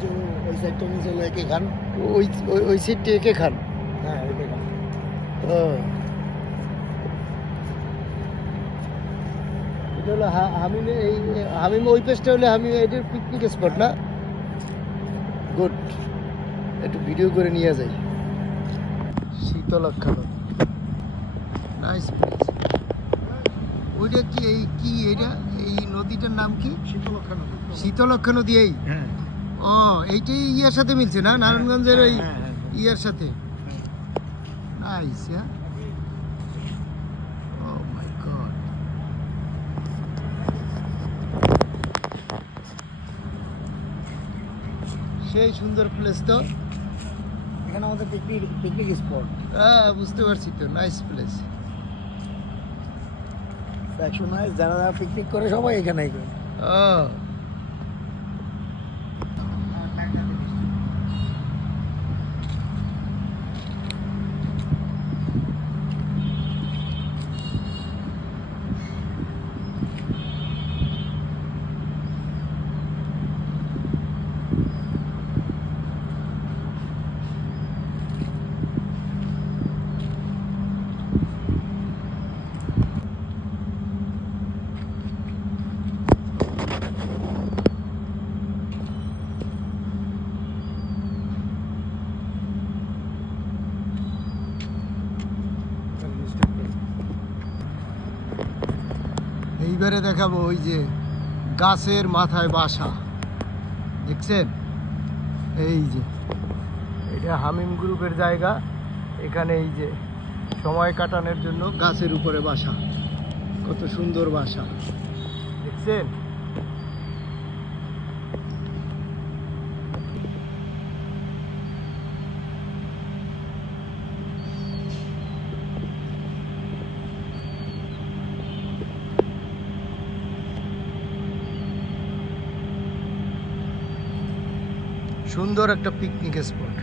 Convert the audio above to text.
যে ওই সাইডটা নিচে একে খান, ওই ওই সিটটি একে খান। হ্যাঁ একে খান। ও এটা হলো হামিমে, এই হামিমে ওই পেজটা হলে হামিমে এটার পিকনিক স্পট না? গুড, একটু ভিডিও করে নিয়ে যাই। শীতলক্ষা নদী, নাইস প্লেস। ওইটা কি, এই কি এটা, এই নদীটার নাম কি? শীতলক্ষা নদী। শীতলক্ষা নদী। এই হ্যাঁ ও এইটাই ইয়ার সাথে মিলছে না, নারায়ণগঞ্জের ওই ইয়ার সাথে। নাইস। হ্যাঁ, ও মাই গড, সেই সুন্দর প্লেস তো। এখানে আমাদের পিকনিক স্পট। হ্যাঁ বুঝতে পারছি তো, নাইস প্লেস। এক সময় যারা যারা পিকনিক করে সবাই এখানেই করে। ও এইবারে দেখাবো ওই যে গাছের মাথায় বাসা, দেখছেন? এই যে এটা হামিম গ্রুপের জায়গা। এখানে এই যে সময় কাটানোর জন্য গাছের উপরে বাসা, কত সুন্দর বাসা, দেখছেন? সুন্দর একটা পিকনিক স্পট।